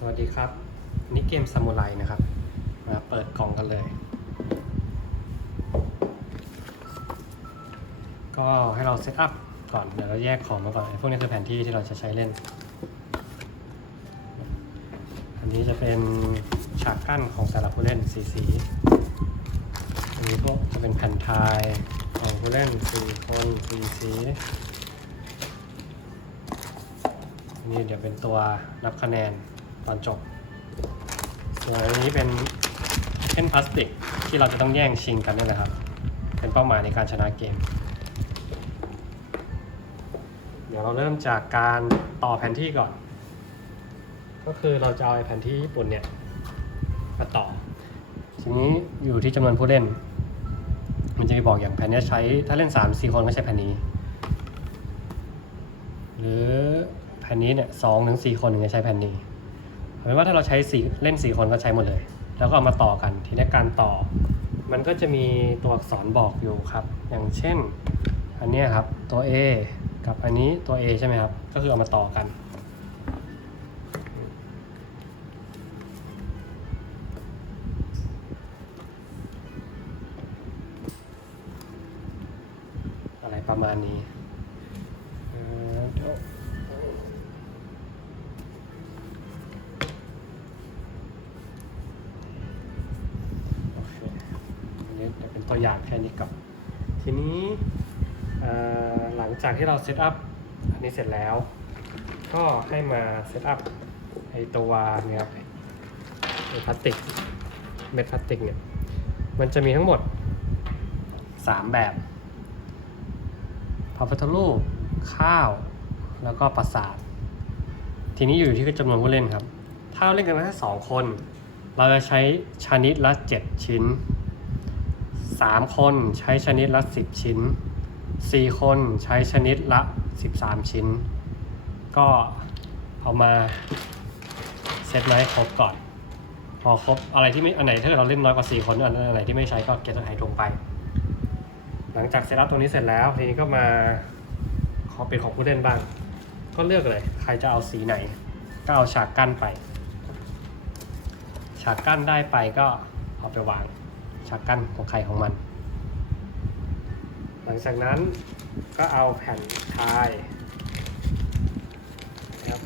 สวัสดีครับนี่เกมซามูไรนะครับ มาเปิดกล่องกันเลย ก็ให้เราเซตอัพก่อน เดี๋ยวเราแยกของมาก่อนไอพวกนี้คือแผนที่ที่เราจะใช้เล่น อันนี้จะเป็นฉากกั้นของแต่ละผู้เล่นสีสี อันนี้พวกจะเป็นแผ่นทายของผู้เล่นสี่คนสี่สีนี่เดี๋ยวเป็นตัวนับคะแนน ตอนจบ ส่วนอันนี้เป็นเส้นพลาสติกที่เราจะต้องแย่งชิงกันนี่แหละครับ เป็นเป้าหมายในการชนะเกม เดี๋ยวเราเริ่มจากการต่อแผนที่ก่อน ก็คือเราจะเอาแผนที่ญี่ปุ่นเนี่ยมาต่อ ทีนี้อยู่ที่จำนวนผู้เล่น มันจะมีบอกอย่างแผนนี้ใช้ถ้าเล่น3 4คนก็ใช้แผนนี้ หรือแผ่นนี้เนี่ยสองถึงสี่คนถึงจะใช้แผ่นนี้ เอาเป็นว่าถ้าเราใช้สีเล่นสีคนก็ใช้หมดเลย แล้วก็เอามาต่อกัน ทีนี้การต่อ มันก็จะมีตัวอักษรบอกอยู่ครับ อย่างเช่น อันนี้ครับตัว A กับอันนี้ตัว A ใช่ไหมครับ ก็คือเอามาต่อกันอะไรประมาณนี้ ตัวอย่างแค่นี้ก่อนทีนี้หลังจากที่เราเซตอัพอันนี้เสร็จแล้ว ก็ให้มาเซตอัพไอตัวเนี่ยครับไอพลาสติกเม็ดพลาสติกเนี่ยมันจะมีทั้งหมด 3 แบบพระพุทธรูปข้าว แล้วก็ปราสาท ทีนี้อยู่ที่จำนวนผู้เล่นครับ ถ้าเราเล่นกันแค่สองคน เราจะใช้ชนิดละ 7 ชิ้น 3 คนใช้ชนิดละ 10 ชิ้น 4 คนใช้ชนิดละ 13 ชิ้น ก็เอามาเซตไว้ครบก่อน พอครบอะไรที่ไม่อันไหนถ้าเกิดเราเล่นน้อยกว่า 4 คนอันไหนที่ไม่ใช้ก็เก็บตัวหายทงไป หลังจากเซตอัพตรงนี้เสร็จแล้วทีนี้ก็มาขอเป็นของผู้เล่นบ้าง ก็เลือกเลย ใครจะเอาสีไหน ก็เอาฉากกั้นไป ฉากกั้นได้ไปก็เอาไปวาง ฉากกั้นของใครของมัน หลังจากนั้นก็เอาแผ่นทายนะครับ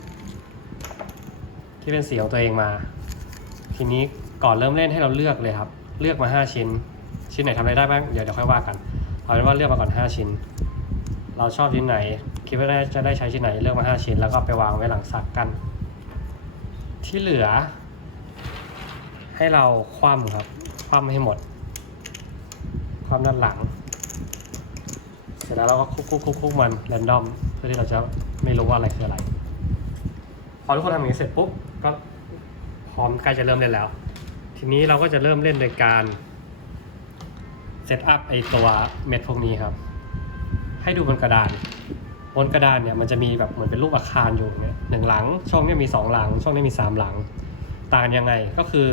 ที่เป็นสีของตัวเองมา ทีนี้ก่อนเริ่มเล่นให้เราเลือกเลยครับ เลือกมา 5 ชิ้น ชิ้นไหนทำอะไรได้บ้างเดี๋ยวเดี๋ยวค่อยว่ากันเอาเป็นว่าเลือกมาก่อน 5 ชิ้น เราชอบชิ้นไหน คิดว่าได้จะได้ใช้ชิ้นไหนเลือกมา 5 ชิ้น แล้วก็ไปวางไว้หลังสักกัน ที่เหลือ ให้เราคว่ำครับ คว่ำให้หมด คว่ำด้านหลัง เสร็จแล้วเราก็คุกคุกคุกคุกมันแรนดอมเพื่อที่เราจะไม่รู้ว่าอะไรคืออะไร พอทุกคนทำอย่างนี้เสร็จปุ๊บก็พร้อมใกล้จะเริ่มเล่นแล้ว ทีนี้เราก็จะเริ่มเล่นโดยการเซตอัพไอตัวเม็ดพวกนี้ครับ ให้ดูบนกระดาน บนกระดานเนี่ยมันจะมีแบบเหมือนเป็นรูปอาคารอยู่เนี่ยหนึ่งหลัง ช่องเนี้มีสองหลัง ช่องนี้มีสามหลัง ต่างยังไงก็คือ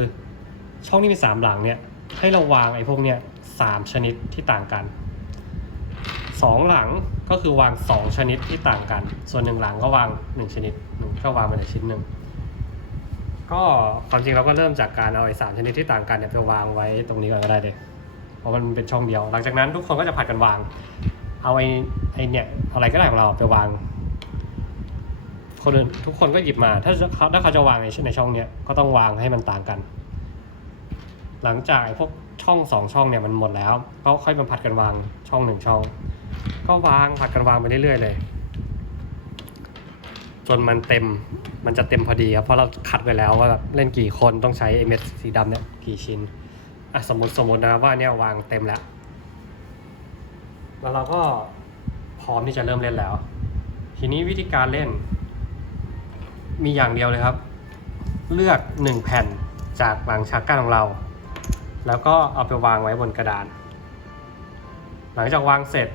ช่องนี้มีสามหลังเนี่ย ให้เราวางไอ้พวกเนี่ยสามชนิดที่ต่างกันสองหลังก็คือวางสองชนิดที่ต่างกัน ส่วนหนึ่งหลังก็วางหนึ่งชนิดหนึ่งก็วางมาในชิ้นหนึ่งก็ความจริงเราก็เริ่มจากการเอาไอ้สามชนิดที่ต่างกันเนี่ยไปวางไว้ตรงนี้ก่อนก็ได้เลยเพราะมันเป็นช่องเดียว หลังจากนั้นทุกคนก็จะผัดกันวาง เอาไอ้ไอ้เนี่ยอะไรก็ได้ของเราไปวาง คนอื่นทุกคนก็หยิบมา ถ้าเขาถ้าเขาจะวางในในช่องเนี้ยก็ต้องวางให้มันต่างกัน หลังจากไอพวกช่องสองช่องเนี่ยมันหมดแล้ว ก็ค่อยมาผัดกันวางช่องหนึ่งช่อง ก็วางผัดกันวางไปเรื่อยๆเลย จนมันเต็มมันจะเต็มพอดีครับเพราะเราคัดไว้แล้วว่าแบบเล่นกี่คนต้องใช้ไอเม็ดสีดำเนี่ยกี่ชิ้นอะสมมติสมมตินะว่าเนี่ยวางเต็มแล้วแล้วเราก็พร้อมที่จะเริ่มเล่นแล้ว ทีนี้วิธีการเล่น มีอย่างเดียวเลยครับ เลือกหนึ่งแผ่นจากหลังฉากกั้นของเรา แล้วก็เอาไปวางไว้บนกระดาน หลังจากวางเสร็จ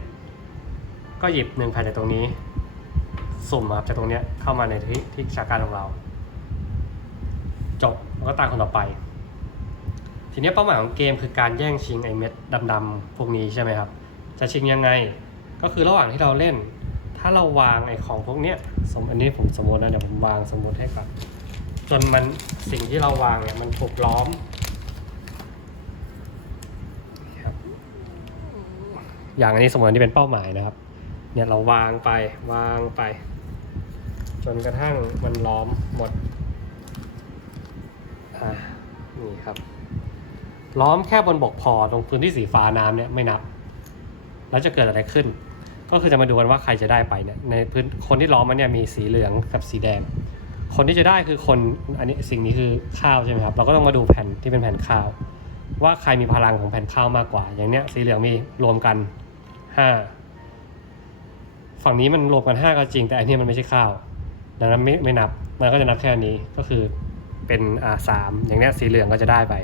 ก็หยิบหนึ่งแผ่นจากตรงนี้ สุ่มครับจากตรงนี้เข้ามาในที่ที่ฉากกั้นของเรา จบแล้วก็ตามคนต่อไป ทีนี้เป้าหมายของเกมคือการแย่งชิงไอเม็ดดำๆพวกนี้ใช่ไหมครับ จะชิงยังไง ก็คือระหว่างที่เราเล่น ถ้าเราวางไอของพวกเนี้ยสมอันนี้ผมสมมตินะเดี๋ยวผมวางสมมติให้ก่อนจนมันสิ่งที่เราวางเนี่ยมันถูกล้อมครับ อย่างอันนี้สมมติอันนี้เป็นเป้าหมายนะครับ เนี่ยเราวางไปวางไป จนกระทั่งมันล้อมหมดอ่านี่ครับ ล้อมแค่บนบกพอตรงพื้นที่สีฟ้าน้ำเนี่ยไม่นับ แล้วจะเกิดอะไรขึ้น ก็คือจะมาดูกันว่าใครจะได้ไปเนี่ยในพื้นคนที่ล้อมมันเนี่ยมีสีเหลืองกับสีแดง คนที่จะได้คือคนอันนี้สิ่งนี้คือข้าวใช่ไหมครับเราก็ต้องมาดูแผ่นที่เป็นแผ่นข้าวว่าใครมีพลังของแผ่นข้าวมากกว่า อย่างเนี้ยสีเหลืองมีรวมกัน ห้าฝั่งนี้มันรวมกันห้าก็จริง แต่อันนี้มันไม่ใช่ข้าวดังนั้นไม่ไม่นับมันก็จะนับแค่อันนี้ก็คือเป็นอ่าสามอย่างเนี้ยสีเหลืองก็จะได้ไป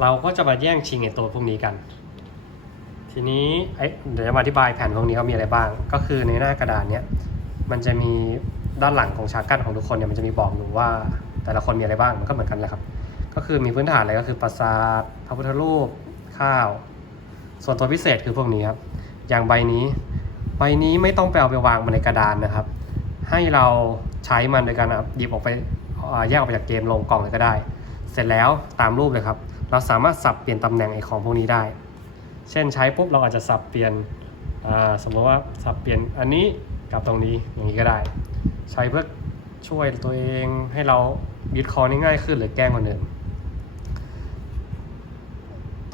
เราก็จะมาแย่งชิงไอ้ตัวพวกนี้กัน ทีนี้ไอเดี๋ยวจะมาอธิบายแผ่นพวกนี้เขามีอะไรบ้าง ก็คือในหน้ากระดานเนี้ยมันจะมีด้านหลังของฉากกั้นของทุกคนเนี่ยมันจะมีบอกอยู่ว่าแต่ละคนมีอะไรบ้างมันก็เหมือนกันแหละครับ ก็คือมีพื้นฐานอะไรก็คือปราสาทพระพุทธรูปข้าว ส่วนตัวพิเศษคือพวกนี้ครับ อย่างใบนี้ ใบนี้ไม่ต้องไปเอาไปวางบนในกระดานนะครับ ให้เราใช้มันโดยการหยิบออกไปแยกออกไปจากเกมลงกล่องเลยก็ได้ เสร็จแล้วตามรูปเลยครับ เราสามารถสับเปลี่ยนตำแหน่งไอ้ของพวกนี้ได้ เช่นใช้ปุ๊บเราอาจจะสับเปลี่ยนสมมติว่าสับเปลี่ยนอันนี้กับตรงนี้อย่างนี้ก็ได้ ใช้เพื่อช่วยตัวเองให้เรายึดคอนี้ง่ายขึ้นหรือแกล้งคนอื่น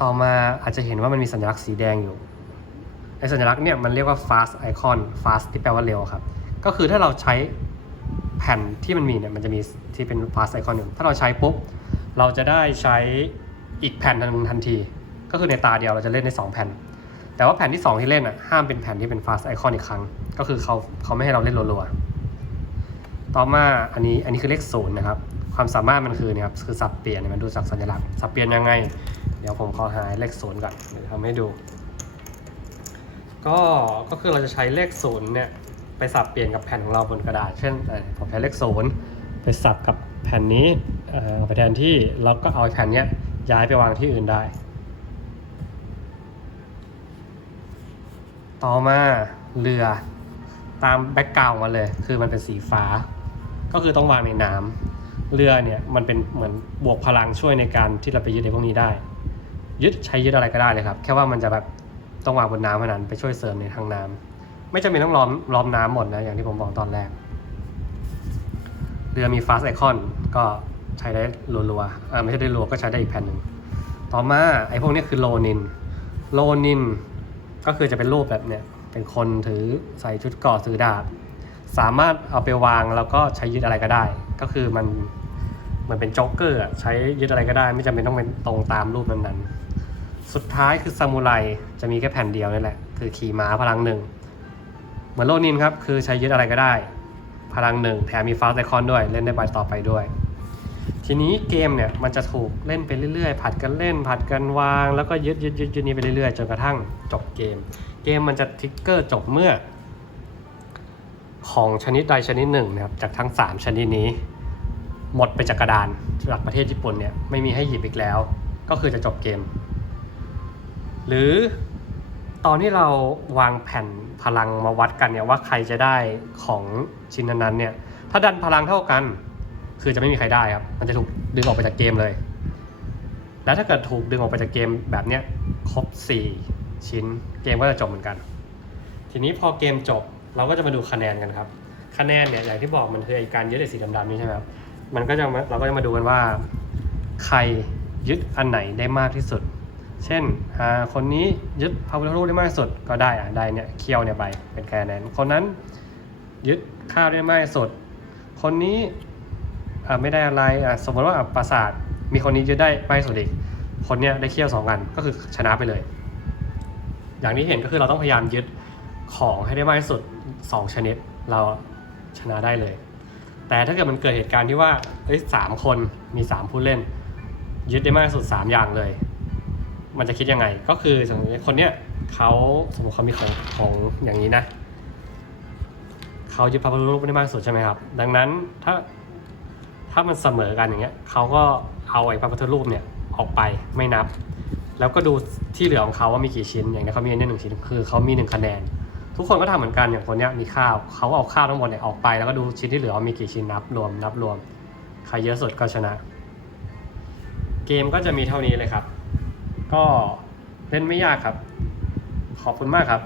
ต่อมาอาจจะเห็นว่ามันมีสัญลักษณ์สีแดงอยู่ไอสัญลักษณ์เนี่ยมันเรียกว่า fast icon fast ที่แปลว่าเร็วครับ ก็คือถ้าเราใช้แผ่นที่มันมีเนี่ยมันจะมีที่เป็น fast icon อยู่ถ้าเราใช้ปุ๊บ เราจะได้ใช้อีกแผ่นหนึ่งทันที ก็คือในตาเดียวเราจะเล่นได้2แผ่น แต่ว่าแผ่นที่ 2 ที่เล่นอะห้ามเป็นแผ่นที่เป็น fast icon อีกครั้ง ก็คือเขาเขาไม่ให้เราเล่นรัวๆ ต่อมาอันนี้อันนี้คือเลขศูนย์นะครับ ความสามารถมันคือเนี่ยครับคือสับเปลี่ยนเนี่ยมันดูจากสัญลักษณ์สับเปลี่ยนยังไง เดี๋ยวผมขอหาเลขศูนย์ก่อนเดี๋ยวทำให้ดู ก็ก็คือเราจะใช้เลขศูนย์เนี่ยไปสับเปลี่ยนกับแผ่นของเราบนกระดาษ เช่นผมใช้เลขศูนย์ไปสับกับแผ่นนี้เอาไปแทนที่แล้วก็เอาแผ่นเนี้ยย้ายไปวางที่อื่นได้ ต่อมาเรือตามแบ็กกราวด์มาเลย คือมันเป็นสีฟ้า ก็คือต้องวางในน้ำเรือเนี่ยมันเป็นเหมือนบวกพลังช่วยในการที่เราไปยึดในพวกนี้ได้ ยึดใช้ยึดอะไรก็ได้เลยครับ แค่ว่ามันจะแบบต้องวางบนน้ำเท่านั้นไปช่วยเสริมในทางน้ำไม่จำเป็นต้องล้อมล้อมน้ำหมดนะอย่างที่ผมบอกตอนแรก เรือมี fast icon ก็ใช้ได้รัวๆอ่าไม่ใช่ได้รัวก็ใช้ได้อีกแผ่นหนึ่งต่อมาไอ้พวกนี้คือโลนิน โลนินก็คือจะเป็นรูปแบบเนี้ยเป็นคนถือใส่ชุดกราะถือดาบ สามารถเอาไปวางแล้วก็ใช้ยึดอะไรก็ได้ ก็คือมันเหมือนเป็นโจ๊กเกอร์ใช้ยึดอะไรก็ได้ ไม่จำเป็นต้องเป็นตรงตามรูปนั้นๆ สุดท้ายคือซามูไรจะมีแค่แผ่นเดียวนี่แหละ คือขี่ม้าพลังหนึ่ง เหมือนโลนินครับ คือใช้ยึดอะไรก็ได้ พลังหนึ่งแถมมีฟาสไอคอนด้วยเล่นได้ไปต่อไปด้วย ทีนี้เกมเนี่ยมันจะถูกเล่นไปเรื่อยๆ ผัดกันเล่น ผัดกันวาง แล้วก็ยึดยึดยึดยึดนี้ไปเรื่อยๆจนกระทั่งจบเกม เกมมันจะทิกเกอร์จบเมื่อ ของชนิดใดชนิดหนึ่งนะครับจากทั้ง 3 ชนิดนี้ หมดไปจากกระดานจากประเทศญี่ปุ่นเนี่ยไม่มีให้หยิบอีกแล้ว ก็คือจะจบเกม หรือตอนที่เราวางแผ่นพลังมาวัดกันเนี่ยว่าใครจะได้ของชิ้นนั้นๆเนี่ยถ้าดันพลังเท่ากัน คือจะไม่มีใครได้ครับมันจะถูกดึงออกไปจากเกมเลย แล้วถ้าเกิดถูกดึงออกไปจากเกมแบบเนี้ยครบ 4 ชิ้นเกมก็จะจบเหมือนกัน ทีนี้พอเกมจบ เราก็จะมาดูคะแนนกันครับ คะแนนเนี่ยอย่างที่บอกมันคือไอการยึดไอสีดำๆนี่ใช่ไหมครับมันก็จะเราก็จะมาดูกันว่า ใครยึดอันไหนได้มากที่สุด เช่นอ่าคนนี้ยึดพระพุทธรูปได้มากที่สุดก็ได้อะได้เนี่ยเคียวเนี่ยไปเป็นคะแนนคนนั้นยึดข้าวได้มากที่สุด คนนี้ไม่ได้อะไรสมมติว่าปราสาทมีคนนี้ยึดได้มากที่สุดอีกคนเนี้ยได้เคี่ยวสองกันก็คือชนะไปเลย อย่างที่เห็นก็คือเราต้องพยายามยึดของให้ได้มากที่สุด 2 ชนิดเราชนะได้เลย แต่ถ้าเกิดมันเกิดเหตุการณ์ที่ว่าเอ้ยสามคนมี 3 ผู้เล่น ยึดได้มากที่สุด 3 อย่างเลย มันจะคิดยังไง ก็คือสมมติคนเนี้ยเขาสมมติเขามีของของอย่างนี้นะเขายึดพระพุทธรูปได้มากสุดใช่ไหมครับ ดังนั้นถ้าถ้ามันเสมอกันอย่างเงี้ยเขาก็เอาไอ้พระพุทธรูปเนี่ยออกไปไม่นับ แล้วก็ดูที่เหลือของเขาว่ามีกี่ชิ้นอย่างนี้เขามีอันนี้หนึ่งชิ้นคือเขามีหนึ่งคะแนน ทุกคนก็ทำเหมือนกันอย่างคนเนี้ยมีข้าวเขาเอาข้าวทั้งหมดเนี่ยออกไปแล้วก็ดูชิ้นที่เหลือมีกี่ชิ้นนับรวมนับรวมใครเยอะสุดก็ชนะ เกมก็จะมีเท่านี้เลยครับ ก็เล่นไม่ยากครับ ขอบคุณมากครับ